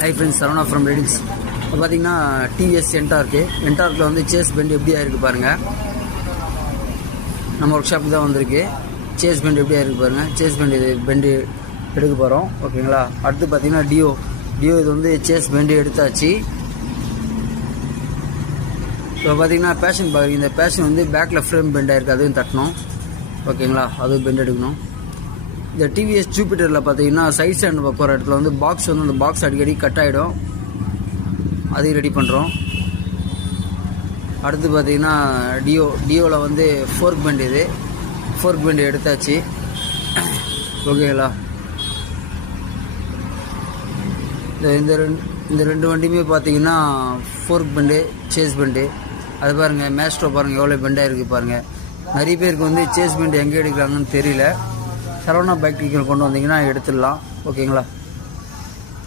Hi friends, Saravana from riddles. இப்போ பார்த்தீங்கன்னா TVS என்டார்க்கில் வந்து சேஸ் பெண்ட் எப்படி ஆயிருக்கு பாருங்கள். நம்ம ஒர்க் ஷாப்புக்கு தான் வந்திருக்கு. சேஸ் பெண்ட் எப்படி ஆயிருக்கு பாருங்கள். சேஸ் பெண்டு எடுக்க போகிறோம். ஓகேங்களா. அடுத்து பார்த்தீங்கன்னா டியோ இது வந்து சேஸ் பெண்டு எடுத்தாச்சு. இப்போ பார்த்தீங்கன்னா பேஷன் பார்க்குறீங்க. இந்த பேஷன் வந்து பேக்கில் ஃப்ரேம் பெண்ட் ஆயிருக்கு, அதுவும் தட்டணும். ஓகேங்களா, அதுவும் பெண்ட் எடுக்கணும். இந்த டிவிஎஸ் ஜூபிட்டரில் பார்த்தீங்கன்னா சைட் ஸ்டாண்ட் போகிற இடத்துல வந்து பாக்ஸ் வந்து அந்த பாக்ஸ் அடிக்கடி கட் ஆகிடும், அதையும் ரெடி பண்ணுறோம். அடுத்து பார்த்தீங்கன்னா டியோவில் வந்து ஃபோர்க் பெண்ட் எடுத்தாச்சு. ஓகேங்களா. இந்த ரெண்டு வண்டியுமே பார்த்தீங்கன்னா ஃபோர்க் பெண்டு, சேஸ் பெண்டு. அது பாருங்கள், மேஸ்ட்ரோ பாருங்கள் எவ்வளோ பெண்டாக இருக்குது பாருங்கள். நிறைய பேருக்கு வந்து சேஸ் பெண்டு எங்கே எடுக்கிறாங்கன்னு தெரியல. சரவணா பைக் கொண்டு வந்தீங்கன்னா எடுத்துடலாம். ஓகேங்களா.